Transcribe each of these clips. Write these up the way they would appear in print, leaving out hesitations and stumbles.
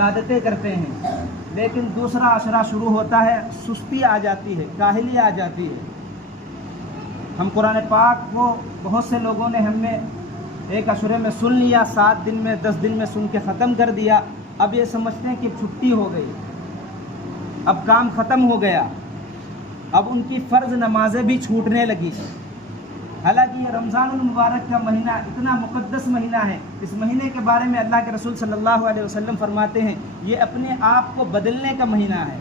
عبادتیں کرتے ہیں، لیکن دوسرا عشرہ شروع ہوتا ہے، سستی آ جاتی ہے، کاہلی آ جاتی ہے۔ ہم قرآن پاک کو بہت سے لوگوں نے ہم نے ایک عشرے میں سن لیا، 7 دن میں 10 دن میں سن کے ختم کر دیا۔ اب یہ سمجھتے ہیں کہ چھٹی ہو گئی، اب کام ختم ہو گیا، اب ان کی فرض نمازیں بھی چھوٹنے لگی۔ حالانکہ یہ رمضان المبارک کا مہینہ اتنا مقدس مہینہ ہے، اس مہینے کے بارے میں اللہ کے رسول صلی اللہ علیہ وسلم فرماتے ہیں یہ اپنے آپ کو بدلنے کا مہینہ ہے۔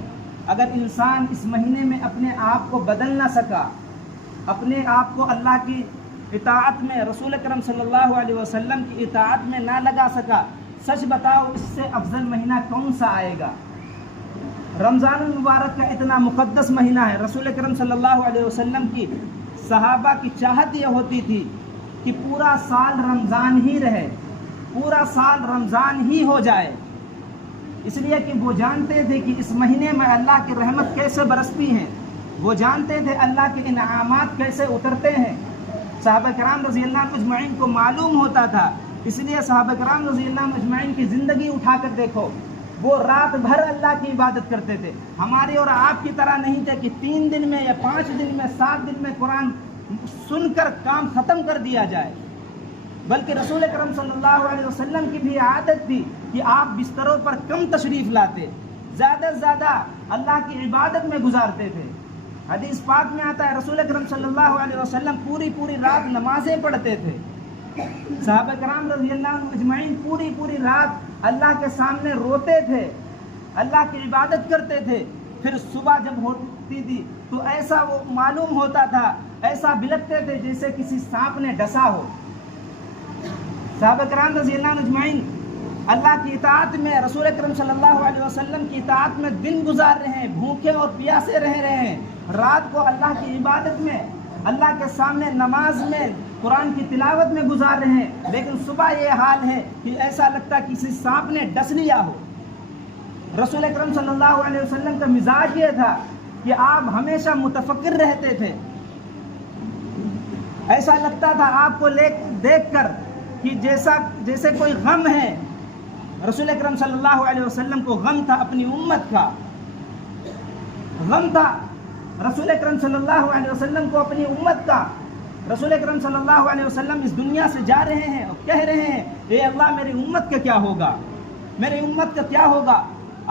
اگر انسان اس مہینے میں اپنے آپ کو بدل نہ سکا، اپنے آپ کو اللہ کی اطاعت میں، رسول اکرم صلی اللہ علیہ وسلم کی اطاعت میں نہ لگا سکا، سچ بتاؤ اس سے افضل مہینہ کون سا آئے گا؟ رمضان المبارک کا اتنا مقدس مہینہ ہے، رسول اکرم صلی اللہ علیہ وسلم کی صحابہ کی چاہت یہ ہوتی تھی کہ پورا سال رمضان ہی رہے، پورا سال رمضان ہی ہو جائے، اس لیے کہ وہ جانتے تھے کہ اس مہینے میں اللہ کی رحمت کیسے برستی ہیں، وہ جانتے تھے اللہ کے انعامات کیسے اترتے ہیں۔ صحابہ کرام رضی اللہ عنہ اجمعین کو معلوم ہوتا تھا، اس لیے صحابہ کرام رضی اللہ عنہ اجمعین کی زندگی اٹھا کر دیکھو، وہ رات بھر اللہ کی عبادت کرتے تھے۔ ہماری اور آپ کی طرح نہیں تھے کہ 3 دن میں یا 5 دن میں 7 دن میں قرآن سن کر کام ختم کر دیا جائے، بلکہ رسول اکرم صلی اللہ علیہ وسلم کی بھی عادت تھی کہ آپ بستروں پر کم تشریف لاتے، زیادہ سے زیادہ اللہ کی عبادت میں گزارتے تھے۔ حدیث پاک میں آتا ہے رسول اکرم صلی اللہ علیہ وسلم پوری رات نمازیں پڑھتے تھے۔ صحابہ کرام رضی اللہ عنہ اجمعین پوری رات اللہ کے سامنے روتے تھے، اللہ کی عبادت کرتے تھے۔ پھر صبح جب ہوتی تھی تو ایسا وہ معلوم ہوتا تھا، ایسا بلکتے تھے جیسے کسی سانپ نے ڈسا ہو۔ صحابہ کرام رضی اللہ عنہ اجمعین اللہ کی اطاعت میں، رسول اکرم صلی اللہ علیہ وسلم کی اطاعت میں دن گزار رہے ہیں، بھوکے اور پیاسے رہ رہے ہیں، رات کو اللہ کی عبادت میں، اللہ کے سامنے نماز میں، قرآن کی تلاوت میں گزار رہے ہیں، لیکن صبح یہ حال ہے کہ ایسا لگتا کسی سانپ نے ڈس لیا ہو۔ رسول اکرم صلی اللہ علیہ وسلم کا مزاج یہ تھا کہ آپ ہمیشہ متفکر رہتے تھے، ایسا لگتا تھا آپ کو دیکھ کر کہ جیسے کوئی غم ہے۔ رسول اکرم صلی اللہ علیہ وسلم کو غم تھا اپنی امت کا، غم تھا رسول اکرم صلی اللہ علیہ وسلم کو اپنی امت کا۔ رسول اکرم صلی اللہ علیہ وسلم اس دنیا سے جا رہے ہیں اور کہہ رہے ہیں اے اللہ میری امت کا کیا ہوگا، میری امت کا کیا ہوگا۔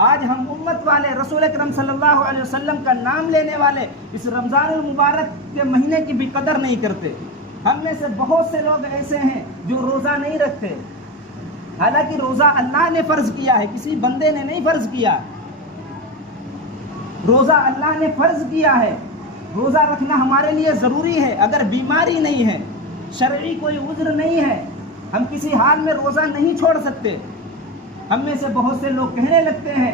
آج ہم امت والے رسول اکرم صلی اللہ علیہ وسلم کا نام لینے والے اس رمضان المبارک کے مہینے کی بھی قدر نہیں کرتے۔ ہم میں سے بہت سے لوگ ایسے ہیں جو روزہ نہیں رکھتے، حالانکہ روزہ اللہ نے فرض کیا ہے، کسی بندے نے نہیں فرض کیا۔ روزہ اللہ نے فرض کیا ہے، روزہ رکھنا ہمارے لیے ضروری ہے۔ اگر بیماری نہیں ہے، شرعی کوئی عذر نہیں ہے، ہم کسی حال میں روزہ نہیں چھوڑ سکتے۔ ہم میں سے بہت سے لوگ کہنے لگتے ہیں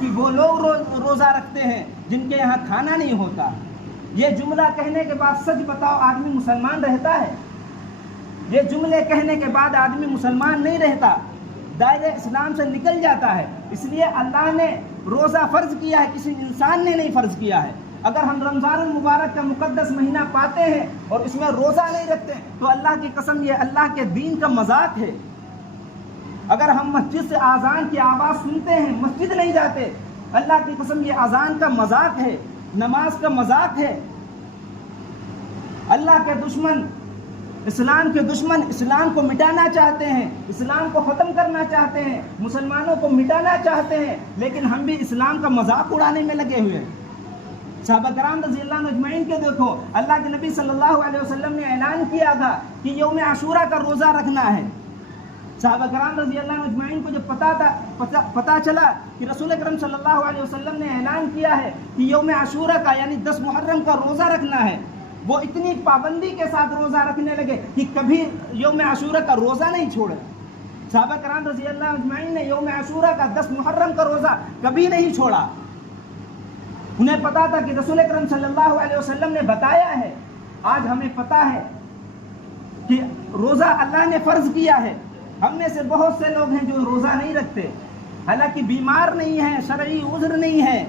کہ وہ لوگ روزہ رکھتے ہیں جن کے یہاں کھانا نہیں ہوتا۔ یہ جملہ کہنے کے بعد سچ بتاؤ آدمی مسلمان رہتا ہے؟ یہ جملے کہنے کے بعد آدمی مسلمان نہیں رہتا، دائرہ اسلام سے نکل جاتا ہے۔ اس لیے اللہ نے روزہ فرض کیا ہے، کسی انسان نے نہیں فرض کیا ہے۔ اگر ہم رمضان المبارک کا مقدس مہینہ پاتے ہیں اور اس میں روزہ نہیں رکھتے تو اللہ کی قسم یہ اللہ کے دین کا مذاق ہے۔ اگر ہم مسجد سے اذان کی آواز سنتے ہیں، مسجد نہیں جاتے، اللہ کی قسم یہ اذان کا مذاق ہے، نماز کا مذاق ہے۔ اللہ کے دشمن، اسلام کے دشمن اسلام کو مٹانا چاہتے ہیں، اسلام کو ختم کرنا چاہتے ہیں، مسلمانوں کو مٹانا چاہتے ہیں، لیکن ہم بھی اسلام کا مذاق اڑانے میں لگے ہوئے ہیں۔ صحابہ کرام رضی اللہ عنہ اجمعین کے دیکھو، اللہ کے نبی صلی اللہ علیہ وسلم نے اعلان کیا تھا کہ یوم عاشوراء کا روزہ رکھنا ہے۔ صحابہ کرام رضی اللہ عنہ اجمعین کو جب پتا چلا کہ رسول اکرم صلی اللہ علیہ وسلم نے اعلان کیا ہے کہ یوم عاشوراء کا یعنی 10 محرم کا روزہ رکھنا ہے، وہ اتنی پابندی کے ساتھ روزہ رکھنے لگے کہ کبھی یوم عاشوراء کا روزہ نہیں چھوڑے۔ صحابہ کرام رضی اللہ عنہ اجمعین نے یوم عاشوراء کا 10 محرم کا روزہ کبھی نہیں چھوڑا۔ انہیں پتا تھا کہ رسول اکرم صلی اللہ علیہ وسلم نے بتایا ہے۔ آج ہمیں پتا ہے کہ روزہ اللہ نے فرض کیا ہے، ہم میں سے بہت سے لوگ ہیں جو روزہ نہیں رکھتے، حالانکہ بیمار نہیں ہیں، شرعی عذر نہیں ہے،